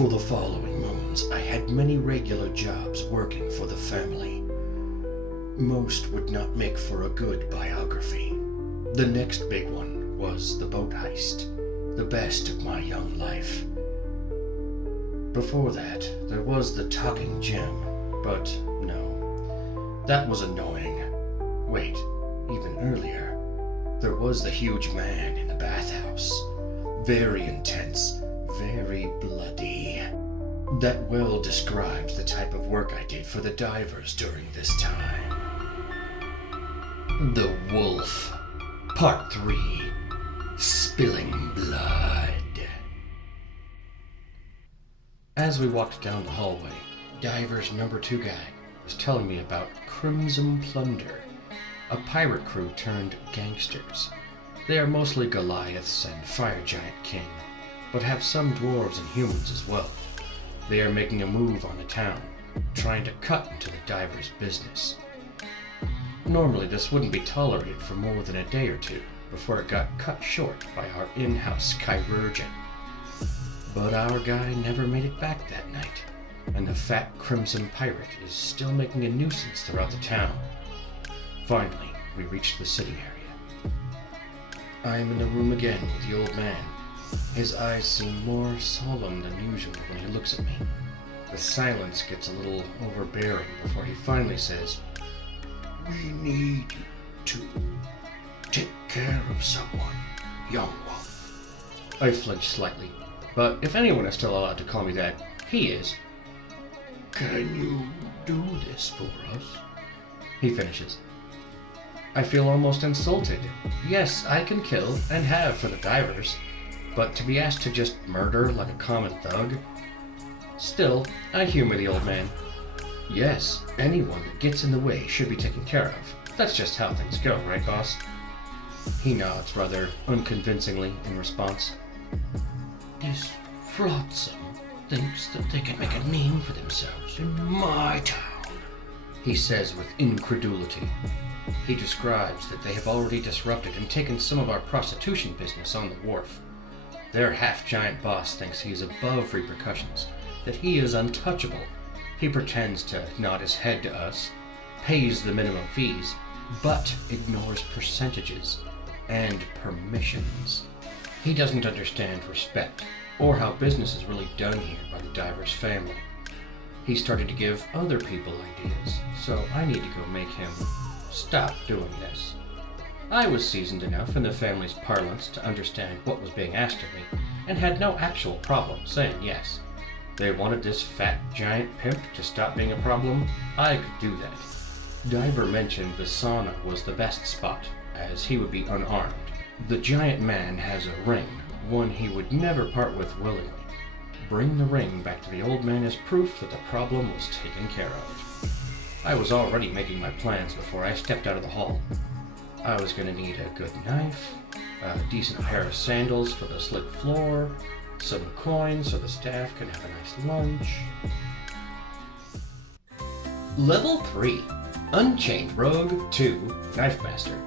For the following moons, I had many regular jobs working for the family. Most would not make for a good biography. The next big one was the boat heist, the best of my young life. Before that, there was the talking gem, but no, that was annoying. Wait, even earlier, there was the huge man in the bathhouse. Very intense, very bloody. That well describes the type of work I did for the divers during this time. The Wolf, Part 3, Spilling Blood. As we walked down the hallway, Divers number 2 guy was telling me about Crimson Plunder, a pirate crew turned gangsters. They are mostly Goliaths and Fire Giant King, but have some dwarves and humans as well. They are making a move on the town, trying to cut into the divers' business. Normally this wouldn't be tolerated for more than a day or two before it got cut short by our in-house chirurgeon. But our guy never made it back that night, and the fat crimson pirate is still making a nuisance throughout the town. Finally, we reached the city area. I am in the room again with the old man. His eyes seem more solemn than usual when he looks at me. The silence gets a little overbearing before he finally says, "We need to take care of someone, young one." I flinch slightly, but if anyone is still allowed to call me that, he is. "Can you do this for us?" he finishes. I feel almost insulted. Yes, I can kill, and have for the divers, but to be asked to just murder like a common thug? Still, I humor the old man. Yes, anyone that gets in the way should be taken care of. That's just how things go, right, boss? He nods rather unconvincingly in response. "This flotsam thinks that they can make a name for themselves in my town," he says with incredulity. He describes that they have already disrupted and taken some of our prostitution business on the wharf. Their half-giant boss thinks he's above repercussions, that he is untouchable. He pretends to nod his head to us, pays the minimum fees, but ignores percentages and permissions. He doesn't understand respect, or how business is really done here by the diver's family. He started to give other people ideas, so I need to go make him stop doing this. I was seasoned enough in the family's parlance to understand what was being asked of me, and had no actual problem saying yes. They wanted this fat giant pimp to stop being a problem. I could do that. Diver mentioned the sauna was the best spot, as he would be unarmed. The giant man has a ring, one he would never part with willingly. Bring the ring back to the old man as proof that the problem was taken care of. I was already making my plans before I stepped out of the hall. I was going to need a good knife, a decent pair of sandals for the slick floor, some coins so the staff can have a nice lunch. Level 3, Unchained Rogue 2, Knife Master.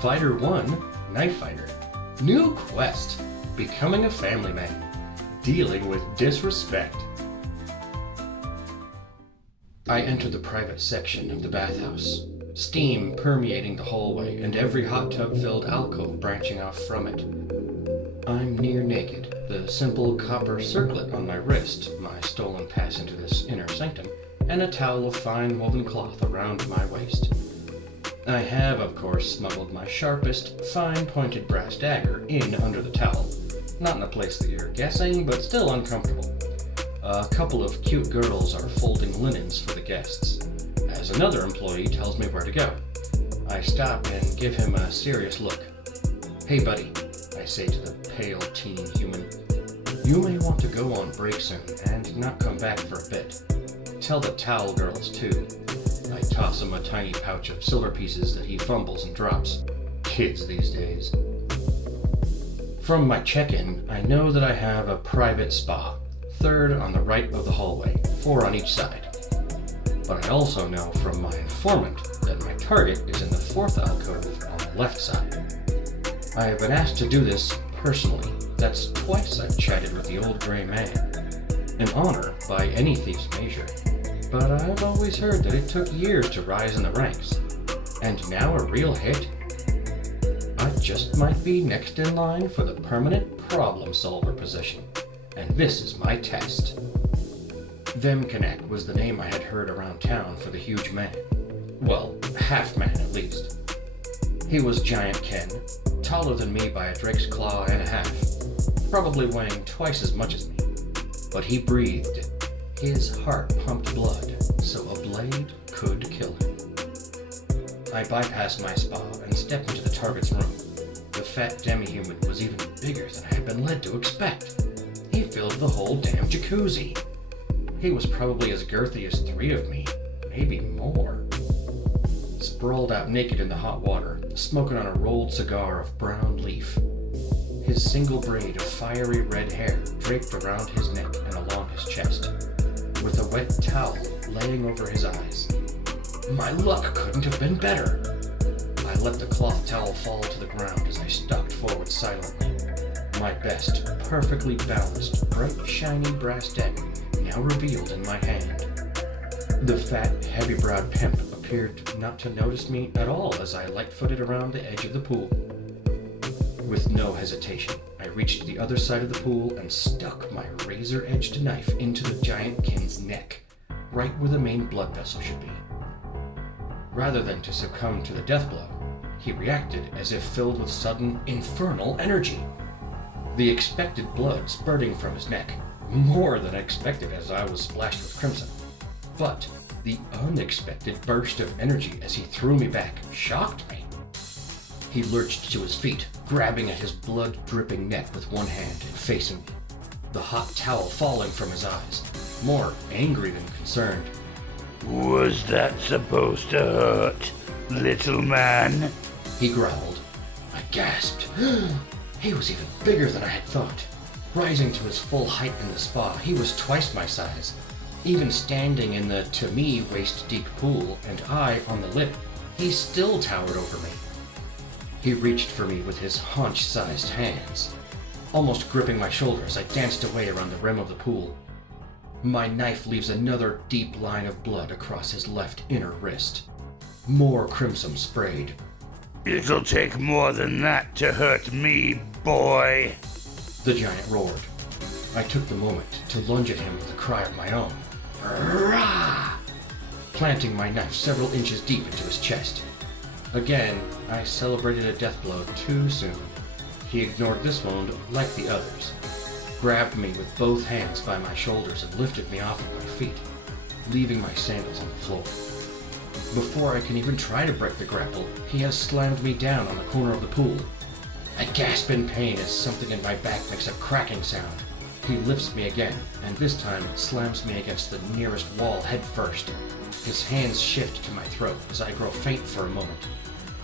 Fighter 1, Knife Fighter. New quest, Becoming a Family Man. Dealing with disrespect. I enter the private section of the bathhouse, steam permeating the hallway and every hot tub-filled alcove branching off from it. I'm near naked, the simple copper circlet on my wrist, my stolen pass into this inner sanctum, and a towel of fine woven cloth around my waist. I have, of course, smuggled my sharpest, fine-pointed brass dagger in under the towel. Not in a place that you're guessing, but still uncomfortable. A couple of cute girls are folding linens for the guests, as another employee tells me where to go. I stop and give him a serious look. "Hey buddy," I say to the pale teen human, "you may want to go on break soon and not come back for a bit. Tell the towel girls too." I toss him a tiny pouch of silver pieces that he fumbles and drops. Kids these days. From my check-in, I know that I have a private spa, third on the right of the hallway, 4 on each side. But I also know from my informant that my target is in the 4th alcove on the left side. I have been asked to do this personally. That's twice I've chatted with the old gray man. An honor by any thief's measure, but I've always heard that it took years to rise in the ranks. And now a real hit? I just might be next in line for the permanent problem solver position, and this is my test. Vemkanek was the name I had heard around town for the huge man. Well, half man at least. He was Giant Ken, taller than me by a drake's claw and a half, probably weighing twice as much as me. But he breathed. His heart pumped blood, so a blade could kill him. I bypassed my spa and stepped into the target's room. The fat demi-human was even bigger than I had been led to expect. He filled the whole damn jacuzzi. He was probably as girthy as 3 of me, maybe more. Sprawled out naked in the hot water, smoking on a rolled cigar of brown leaf. His single braid of fiery red hair draped around his neck and along his chest, with a wet towel laying over his eyes. My luck couldn't have been better. I let the cloth towel fall to the ground as I stalked forward silently. My best, perfectly balanced, bright, shiny brass deck now revealed in my hand. The fat, heavy-browed pimp appeared not to notice me at all as I light-footed around the edge of the pool. With no hesitation, I reached the other side of the pool and stuck my razor-edged knife into the giant Ken's neck, right where the main blood vessel should be. Rather than to succumb to the death blow, he reacted as if filled with sudden, infernal energy. The expected blood spurting from his neck, more than expected as I was splashed with crimson. But the unexpected burst of energy as he threw me back shocked me. He lurched to his feet, grabbing at his blood-dripping neck with one hand and facing me, the hot towel falling from his eyes, more angry than concerned. Was that supposed to hurt, little man? He growled. I gasped. He was even bigger than I had thought. Rising to his full height in the spa, he was twice my size. Even standing in the, to me, waist-deep pool, and I on the lip, he still towered over me. He reached for me with his haunch-sized hands, almost gripping my shoulder as I danced away around the rim of the pool. My knife leaves another deep line of blood across his left inner wrist. More crimson sprayed. It'll take more than that to hurt me, boy, the giant roared. I took the moment to lunge at him with a cry of my own. Rah! Planting my knife several inches deep into his chest. Again, I celebrated a death blow too soon. He ignored this wound like the others, grabbed me with both hands by my shoulders and lifted me off of my feet, leaving my sandals on the floor. Before I can even try to break the grapple, he has slammed me down on the corner of the pool. I gasp in pain as something in my back makes a cracking sound. He lifts me again, and this time slams me against the nearest wall head first. His hands shift to my throat as I grow faint for a moment.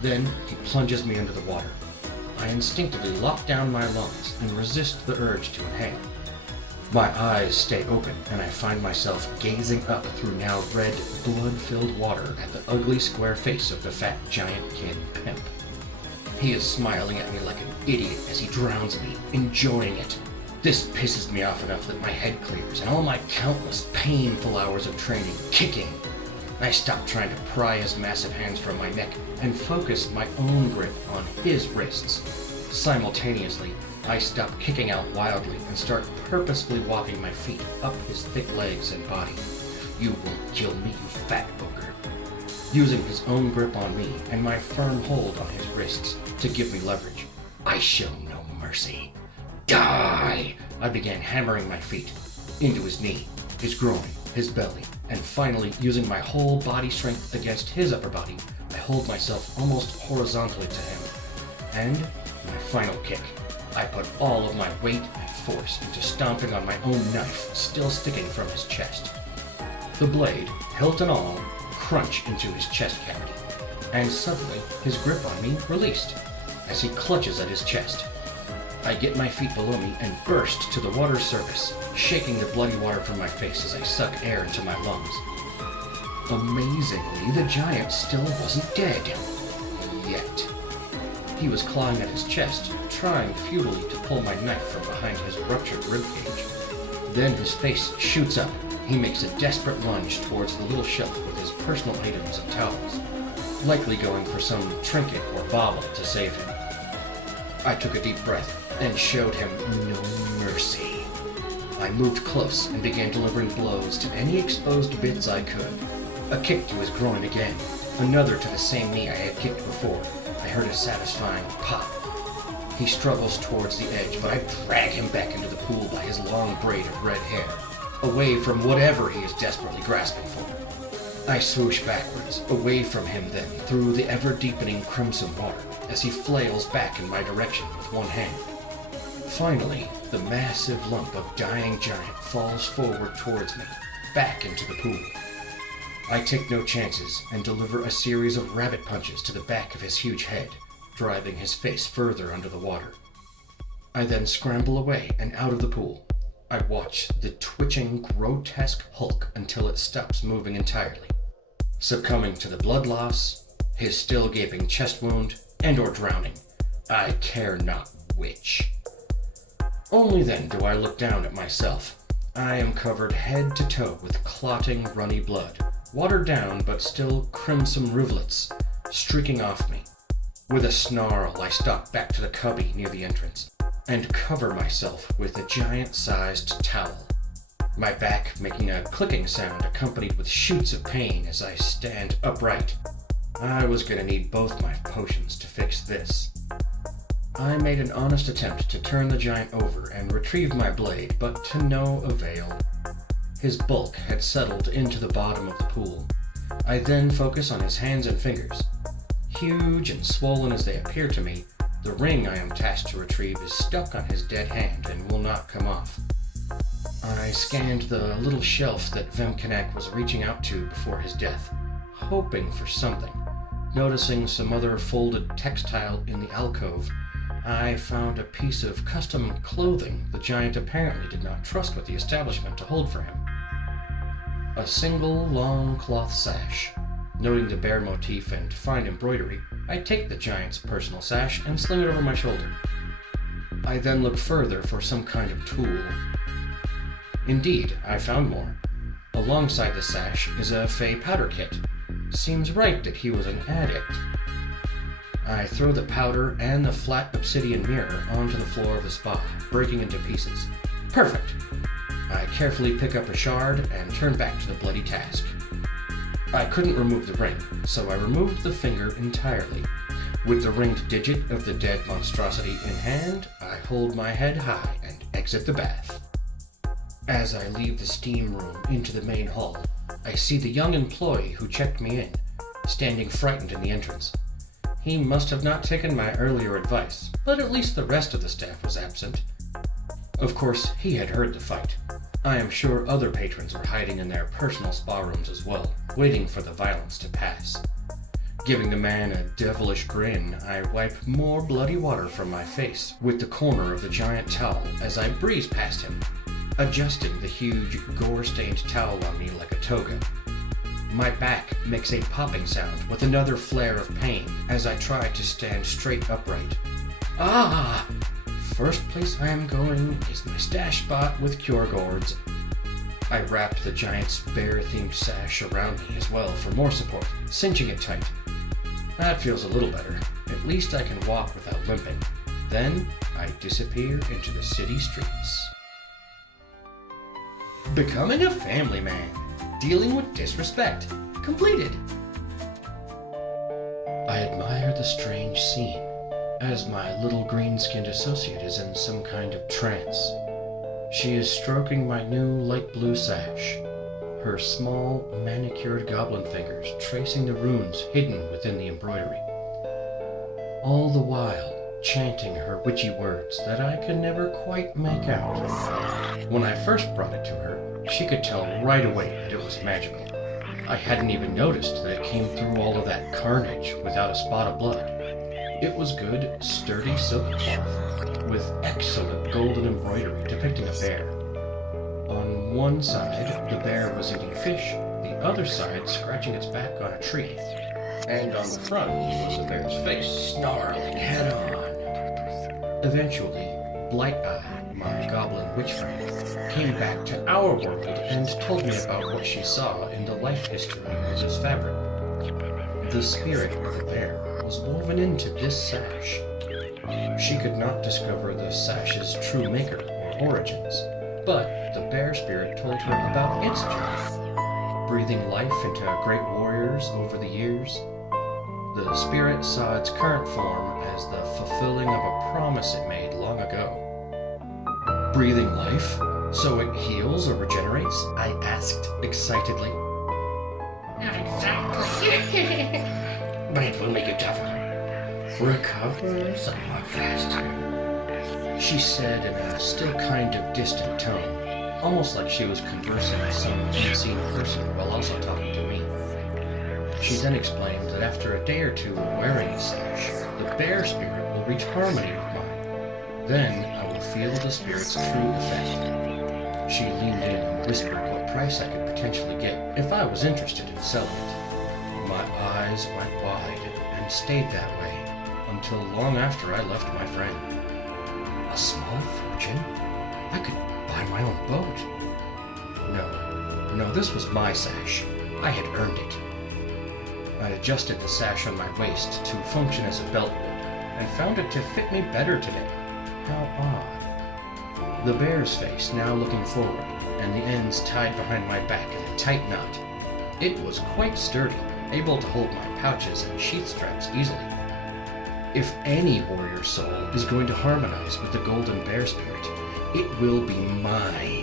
Then he plunges me into the water. I instinctively lock down my lungs and resist the urge to inhale. My eyes stay open, and I find myself gazing up through now red, blood-filled water at the ugly square face of the fat giant Ken pimp. He is smiling at me like an idiot as he drowns me, enjoying it. This pisses me off enough that my head clears, and all my countless painful hours of training kicking. I stop trying to pry his massive hands from my neck and focus my own grip on his wrists. Simultaneously, I stop kicking out wildly and start purposefully walking my feet up his thick legs and body. You won't kill me, you fat booger. Using his own grip on me and my firm hold on his wrists to give me leverage, I show no mercy. Die! I began hammering my feet into his knee, his groin, his belly, and finally, using my whole body strength against his upper body, I hold myself almost horizontally to him. And my final kick. I put all of my weight and force into stomping on my own knife, still sticking from his chest. The blade, hilt and all, crunch into his chest cavity, and suddenly his grip on me released, as he clutches at his chest. I get my feet below me and burst to the water's surface, shaking the bloody water from my face as I suck air into my lungs. Amazingly, the giant still wasn't dead. Yet. He was clawing at his chest, trying futilely to pull my knife from behind his ruptured ribcage. Then his face shoots up. He makes a desperate lunge towards the little shelf with his personal items and towels, likely going for some trinket or bauble to save him. I took a deep breath and showed him no mercy. I moved close and began delivering blows to any exposed bits I could. A kick to his groin again, another to the same knee I had kicked before. I heard a satisfying pop. He struggles towards the edge, but I drag him back into the pool by his long braid of red hair, away from whatever he is desperately grasping for. I swoosh backwards, away from him then, through the ever-deepening crimson water, as he flails back in my direction with one hand. Finally, the massive lump of dying giant falls forward towards me, back into the pool. I take no chances and deliver a series of rabbit punches to the back of his huge head, driving his face further under the water. I then scramble away and out of the pool. I watch the twitching, grotesque hulk until it stops moving entirely, succumbing to the blood loss, his still gaping chest wound, and or drowning. I care not which. Only then do I look down at myself. I am covered head to toe with clotting, runny blood, watered down but still crimson rivulets streaking off me. With a snarl, I stalk back to the cubby near the entrance and cover myself with a giant-sized towel, my back making a clicking sound accompanied with shoots of pain as I stand upright. I was gonna need both my potions to fix this. I made an honest attempt to turn the giant over and retrieve my blade, but to no avail. His bulk had settled into the bottom of the pool. I then focus on his hands and fingers. Huge and swollen as they appear to me, the ring I am tasked to retrieve is stuck on his dead hand and will not come off. I scanned the little shelf that Vemkanek was reaching out to before his death, hoping for something. Noticing some other folded textile in the alcove, I found a piece of custom clothing the giant apparently did not trust with the establishment to hold for him. A single long cloth sash. Noting the bear motif and fine embroidery, I take the giant's personal sash and sling it over my shoulder. I then look further for some kind of tool. Indeed, I found more. Alongside the sash is a fey powder kit. Seems right that he was an addict. I throw the powder and the flat obsidian mirror onto the floor of the spa, breaking into pieces. Perfect! I carefully pick up a shard and turn back to the bloody task. I couldn't remove the ring, so I removed the finger entirely. With the ringed digit of the dead monstrosity in hand, I hold my head high and exit the bath. As I leave the steam room into the main hall, I see the young employee who checked me in, standing frightened in the entrance. He must have not taken my earlier advice, but at least the rest of the staff was absent. Of course, he had heard the fight. I am sure other patrons were hiding in their personal spa rooms as well, waiting for the violence to pass. Giving the man a devilish grin, I wipe more bloody water from my face with the corner of the giant towel as I breeze past him, adjusting the huge, gore-stained towel on me like a toga. My back makes a popping sound with another flare of pain as I try to stand straight upright. Ah! First place I am going is my stash spot with cure gourds. I wrapped the giant's bear-themed sash around me as well for more support, cinching it tight. That feels a little better. At least I can walk without limping. Then I disappear into the city streets. Becoming a family man. Dealing with disrespect. Completed. I admire the strange scene, as my little green-skinned associate is in some kind of trance. She is stroking my new light blue sash, her small, manicured goblin fingers tracing the runes hidden within the embroidery. All the while, chanting her witchy words that I could never quite make out. When I first brought it to her, she could tell right away that it was magical. I hadn't even noticed that it came through all of that carnage without a spot of blood. It was good, sturdy silk cloth, with excellent golden embroidery depicting a bear. On one side, the bear was eating fish, the other side scratching its back on a tree, and on the front was the bear's face snarling head-on. Eventually, Blight Eye my goblin witch friend, came back to our world and told me about what she saw in the life history of this fabric. The spirit of a bear was woven into this sash. She could not discover the sash's true maker or origins, but the bear spirit told her about its journey, breathing life into great warriors over the years. The spirit saw its current form as the fulfilling of a promise it made long ago. Breathing life? So it heals or regenerates? I asked excitedly. Not exactly. But it will make you tougher. Recover somewhat faster. She said in a still kind of distant tone, almost like she was conversing with some unseen person while also talking to me. She then explained that after a day or two of wearing the sash, the bear spirit will reach harmony with mine. Then I will feel the spirit's true effect. She leaned in and whispered what price I could potentially get if I was interested in selling it. My eyes went wide and stayed that way until long after I left my friend. A small fortune? I could buy my own boat. No, this was my sash. I had earned it. I adjusted the sash on my waist to function as a belt loop, and found it to fit me better today. How odd. The bear's face now looking forward, and the ends tied behind my back in a tight knot. It was quite sturdy, able to hold my pouches and sheath straps easily. If any warrior soul is going to harmonize with the golden bear spirit, it will be mine.